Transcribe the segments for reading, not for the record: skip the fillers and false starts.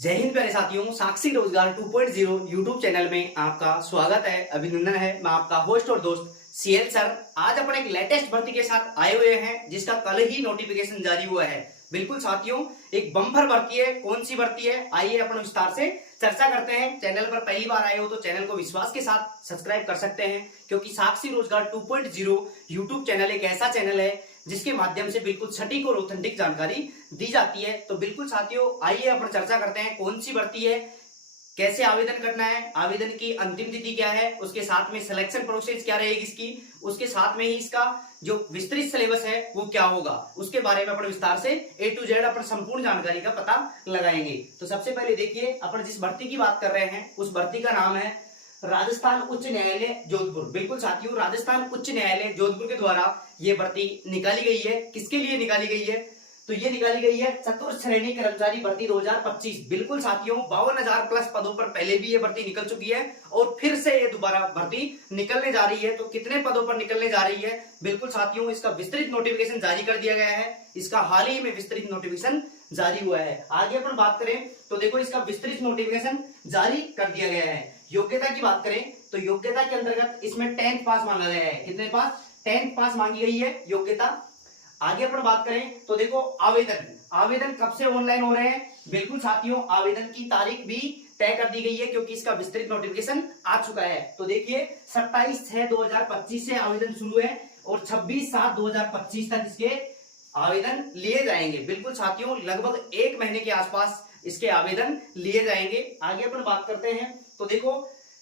जय हिंद प्यारे साथियों, साक्षी रोजगार 2.0 यूट्यूब चैनल में आपका स्वागत है, अभिनंदन है। मैं आपका होस्ट और दोस्त सीएल सर। आज अपन एक लेटेस्ट भर्ती के साथ आए हुए हैं जिसका कल ही नोटिफिकेशन जारी हुआ है। बिल्कुल साथियों, एक बम्पर भर्ती है। कौन सी भर्ती है, आइए अपन विस्तार से चर्चा करते हैं। चैनल पर पहली बार आए हो तो चैनल को विश्वास के साथ सब्सक्राइब कर सकते हैं, क्योंकि साक्षी रोजगार 2.0 यूट्यूब चैनल एक ऐसा चैनल है जिसके माध्यम से बिल्कुल सटीक और ऑथेंटिक जानकारी दी जाती है। तो बिल्कुल साथियों, आइए अपन चर्चा करते हैं कौन सी भर्ती है, कैसे आवेदन करना है, आवेदन की अंतिम तिथि क्या है, उसके साथ में सिलेक्शन प्रोसेस क्या रहेगी इसकी, उसके साथ में ही इसका जो विस्तृत सिलेबस है वो क्या होगा, उसके बारे में अपन विस्तार से A to Z अपन संपूर्ण जानकारी का पता लगाएंगे। तो सबसे पहले देखिए, अपन जिस भर्ती की बात कर रहे हैं उस भर्ती का नाम है राजस्थान उच्च न्यायालय जोधपुर। बिल्कुल साथियों, राजस्थान उच्च न्यायालय जोधपुर के द्वारा ये भर्ती निकाली गई है। किसके लिए निकाली गई है, तो ये निकाली गई है चतुर्थ श्रेणी कर्मचारी भर्ती 2025। बिल्कुल साथियों, 52,000 प्लस पदों पर पहले भी ये भर्ती निकल चुकी है और फिर से ये दोबारा भर्ती निकलने जा रही है। तो कितने पदों पर निकलने जा रही है, बिल्कुल साथियों, इसका विस्तृत नोटिफिकेशन जारी कर दिया गया है। इसका हाल ही में विस्तृत नोटिफिकेशन जारी हुआ है। आगे अपन बात करें तो देखो, इसका विस्तृत नोटिफिकेशन जारी कर दिया गया है। योग्यता की बात करें तो योग्यता के अंतर्गत इसमें 10th पास मांगा गया है। कितने पास, 10th पास मांगी गई है योग्यता। आगे अपन बात करें तो देखो, आवेदन कब से ऑनलाइन हो रहे हैं। बिल्कुल साथियों, आवेदन की तारीख भी तय कर दी गई है, क्योंकि इसका विस्तृत नोटिफिकेशन आ चुका है। तो देखिए, 27/6/2025 से आवेदन शुरू है और 26/7/2025 तक इसके आवेदन लिए जाएंगे। बिल्कुल साथियों, लगभग 1 महीने के आसपास इसके आवेदन लिए जाएंगे। आगे अपन बात करते हैं तो देखो,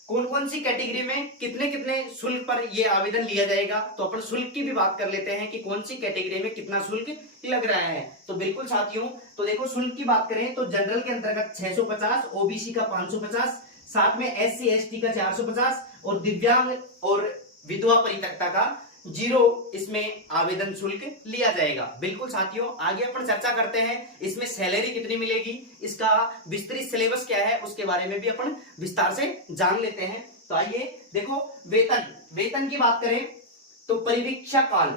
कौन कौन सी कैटेगरी में कितने कितने शुल्क पर यह आवेदन लिया जाएगा। तो अपन शुल्क की भी बात कर लेते हैं कि कौन सी कैटेगरी में कितना शुल्क लग रहा है। तो बिल्कुल साथियों, तो देखो, शुल्क की बात करें तो जनरल के अंतर्गत 650, ओबीसी का 550, साथ में SC ST का 450 और दिव्यांग और विधवा परित्यक्ता का 0 इसमें आवेदन शुल्क लिया जाएगा। बिल्कुल साथियों, आगे अपन चर्चा करते हैं इसमें सैलरी कितनी मिलेगी, इसका विस्तृत सिलेबस क्या है, उसके बारे में भी अपन विस्तार से जान लेते हैं। तो आइए देखो, वेतन की बात करें तो परिवीक्षा काल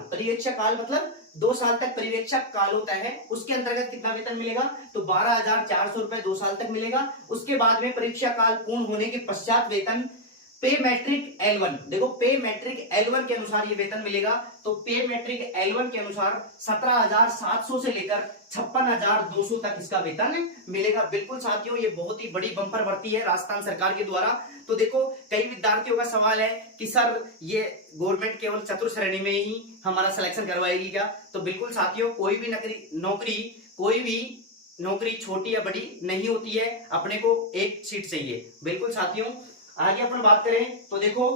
मतलब 2 साल तक परिवीक्षा काल होता है। उसके अंतर्गत कितना वेतन मिलेगा, तो 12,400 रुपए 2 साल तक मिलेगा। उसके बाद में परीक्षा काल पूर्ण होने के पश्चात वेतन पे मैट्रिक L1, देखो पे मैट्रिक L1 के अनुसार ये वेतन मिलेगा। तो पे मैट्रिक L1 के अनुसार 17,700 से लेकर 56,200 तक इसका वेतन मिलेगा। बिल्कुल साथियों, ये बहुत ही बड़ी बम्पर भर्ती है राजस्थान सरकार के द्वारा। तो देखो, कई विद्यार्थियों का सवाल है कि सर ये गवर्नमेंट केवल चतुर्थ श्रेणी में ही हमारा सिलेक्शन करवाएगी क्या। तो बिल्कुल साथियों, कोई भी नौकरी छोटी या बड़ी नहीं होती है, अपने को एक सीट चाहिए। बिल्कुल साथियों, आगे अपन बात करें तो देखो,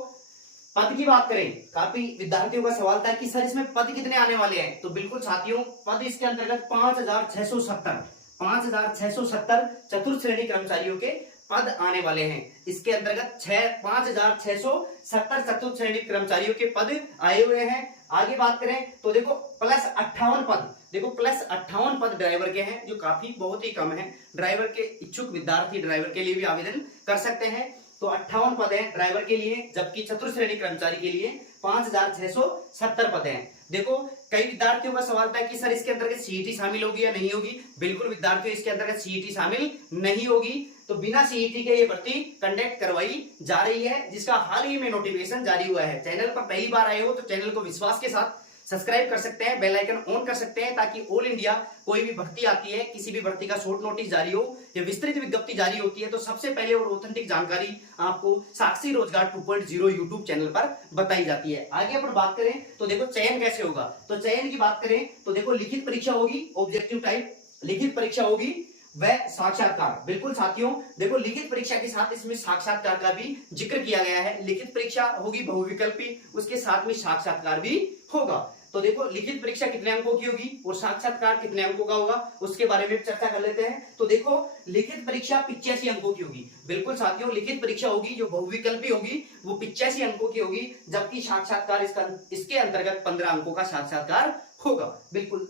पद की बात करें, काफी विद्यार्थियों का सवाल था कि सर इसमें पद कितने आने वाले हैं। तो बिल्कुल साथियों, पद इसके अंतर्गत 5,670 चतुर्थ श्रेणी कर्मचारियों के पद आने वाले हैं। इसके अंतर्गत 5,670 चतुर्थ श्रेणी कर्मचारियों के पद आए हुए हैं। आगे बात करें तो देखो, प्लस 58 पद, देखो प्लस 58 पद ड्राइवर के हैं, जो काफी बहुत ही कम है। ड्राइवर के इच्छुक विद्यार्थी ड्राइवर के लिए भी आवेदन कर सकते हैं। तो 58 पद हैं ड्राइवर के लिए, जबकि चतुर्थ श्रेणी कर्मचारी के लिए 5,670 पद हैं। देखो, कई विद्यार्थियों का सवाल था कि सर इसके अंतर्गत सीईटी शामिल होगी या नहीं होगी। बिल्कुल विद्यार्थियों, इसके अंतर्गत सीईटी शामिल नहीं होगी। तो बिना सीईटी के ये भर्ती कंडक्ट करवाई जा रही है, जिसका हाल ही में नोटिफिकेशन जारी हुआ है। चैनल पर पहली बार आए हो तो चैनल को विश्वास के साथ सब्सक्राइब कर सकते हैं, बेल आइकन ऑन कर सकते हैं, ताकि ऑल इंडिया कोई भी भर्ती आती है, किसी भी भर्ती का शॉर्ट नोटिस जारी हो या विस्तृत विज्ञप्ति जारी होती है, तो सबसे पहले और ऑथेंटिक जानकारी आपको साक्षी रोजगार 2.0 यूट्यूब चैनल पर बताई जाती है। आगे अपन बात करें तो देखो, चयन कैसे होगा। तो चयन की बात करें तो देखो, लिखित परीक्षा होगी, ऑब्जेक्टिव टाइप लिखित परीक्षा होगी, वह साक्षात्कार। बिल्कुल साथियों, देखो, लिखित परीक्षा के साथ इसमें साक्षात्कार का भी जिक्र किया गया है। लिखित परीक्षा होगी बहुविकल्पी, उसके साथ में साक्षात्कार भी होगा। तो देखो, लिखित परीक्षा कितने अंकों की होगी और साक्षात्कार कितने अंकों का होगा, उसके बारे में चर्चा कर लेते हैं। तो देखो, लिखित परीक्षा 85 अंकों की होगी। बिल्कुल साथियों, लिखित परीक्षा होगी जो बहुविकल्पी होगी वो 85 अंकों की होगी, जबकि साक्षात्कार इसके अंतर्गत 15 अंकों का साक्षात्कार होगा। बिल्कुल,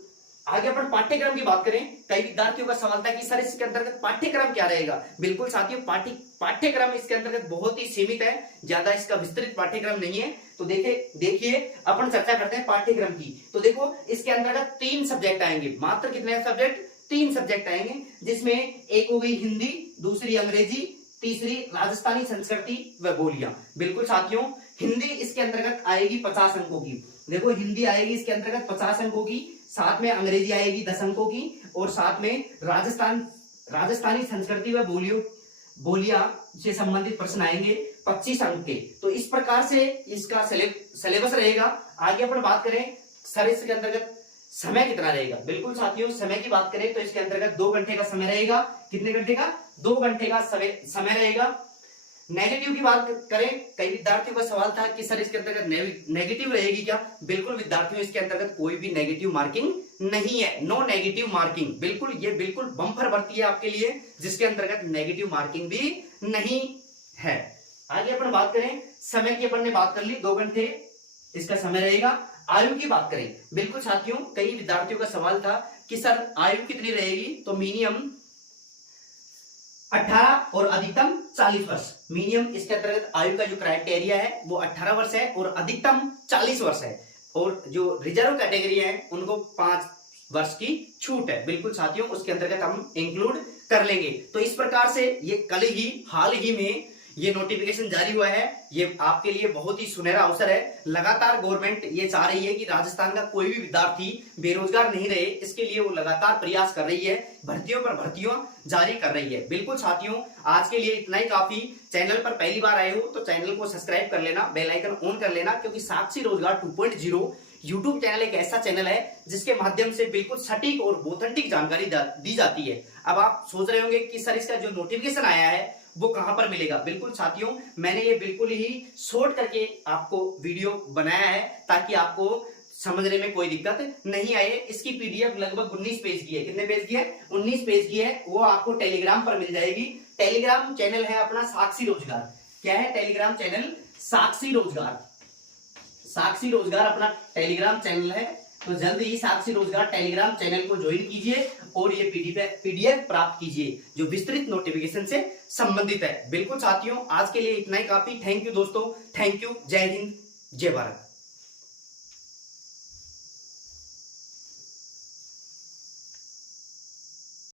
आगे अपन पाठ्यक्रम की बात करें, कई विद्यार्थियों का सवाल था कि सर इसके अंतर्गत पाठ्यक्रम क्या रहेगा। बिल्कुल साथियों, पाठ्यक्रम इसके अंतर्गत बहुत ही सीमित है, ज्यादा इसका विस्तृत पाठ्यक्रम नहीं है। तो देखिए अपन चर्चा करते हैं पाठ्यक्रम की। तो देखो, इसके अंतर्गत 3 सब्जेक्ट आएंगे, मात्र कितने सब्जेक्ट, 3 सब्जेक्ट आएंगे, जिसमें एक हो गई हिंदी, दूसरी अंग्रेजी, तीसरी राजस्थानी संस्कृति व बोलियां। बिल्कुल साथियों, हिंदी इसके अंतर्गत आएगी 50 अंकों की। देखो हिंदी आएगी इसके अंतर्गत 50 अंकों की, साथ में अंग्रेजी आएगी 10 अंकों की, और साथ में राजस्थानी संस्कृति व बोलियां से संबंधित प्रश्न आएंगे 25 अंक के। तो इस प्रकार से इसका सिलेबस रहेगा। आगे अपन बात करें सर इसके अंतर्गत समय कितना रहेगा। बिल्कुल साथियों, समय की बात करें तो इसके अंतर्गत 2 घंटे का समय रहेगा। कितने घंटे का? 2 घंटे का समय रहेगा। नेगेटिव की बात करें, कई विद्यार्थियों का सवाल था कि सर इसके अंतर्गत नेगेटिव रहेगी क्या? बिल्कुल विद्यार्थियों, इसके अंतर्गत कोई भी नेगेटिव मार्किंग नहीं है। No negative marking. बिल्कुल ये बिल्कुल बम्पर भर्ती है आपके लिए, जिसके अंतर्गत नेगेटिव मार्किंग भी नहीं है। आगे अपन बात करें समय की, अपन ने बात कर ली 2 घंटे इसका समय रहेगा। आयु की बात करें, बिल्कुल साथियों कई विद्यार्थियों का सवाल था कि सर आयु कितनी रहेगी, तो मिनिमम 18 और अधिकतम 40 वर्ष। मिनिमम इसके अंतर्गत आयु का जो क्राइटेरिया है वो 18 वर्ष है और अधिकतम 40 वर्ष है, और जो रिजर्व कैटेगरी है उनको 5 वर्ष की छूट है। बिल्कुल साथियों, उसके अंतर्गत हम इंक्लूड कर लेंगे। तो इस प्रकार से ये हाल ही में ये नोटिफिकेशन जारी हुआ है। ये आपके लिए बहुत ही सुनहरा अवसर है। लगातार गवर्नमेंट ये चाह रही है कि राजस्थान का कोई भी विद्यार्थी बेरोजगार नहीं रहे, इसके लिए वो लगातार प्रयास कर रही है, भर्तियों पर भर्तियां जारी कर रही है। बिल्कुल साथियों, आज के लिए इतना ही काफी। चैनल पर पहली बार आए हो तो चैनल को सब्सक्राइब कर लेना, बेल आइकन ऑन कर लेना, क्योंकि साक्षी रोजगार 2.0 यूट्यूब चैनल एक ऐसा चैनल है जिसके माध्यम से बिल्कुल सटीक और ऑथेंटिक जानकारी दी जाती है। अब आप सोच रहे होंगे कि सर इसका जो नोटिफिकेशन आया है वो कहां पर मिलेगा। बिल्कुल साथियों, मैंने ये बिल्कुल ही शॉर्ट करके आपको वीडियो बनाया है ताकि आपको समझने में कोई दिक्कत नहीं आए। इसकी पीडीएफ लगभग 19 पेज की है। कितने पेज की है? 19 पेज की है। वो आपको टेलीग्राम पर मिल जाएगी। टेलीग्राम चैनल है अपना साक्षी रोजगार। क्या है टेलीग्राम चैनल? साक्षी रोजगार। साक्षी रोजगार अपना टेलीग्राम चैनल है। तो जल्द ही साक्षी रोजगार टेलीग्राम चैनल को ज्वाइन कीजिए और ये पीडीएफ प्राप्त कीजिए जो विस्तृत नोटिफिकेशन से संबंधित है। बिल्कुल साथियों, आज के लिए इतना ही काफी। थैंक यू दोस्तों, थैंक यू। जय हिंद, जय भारत।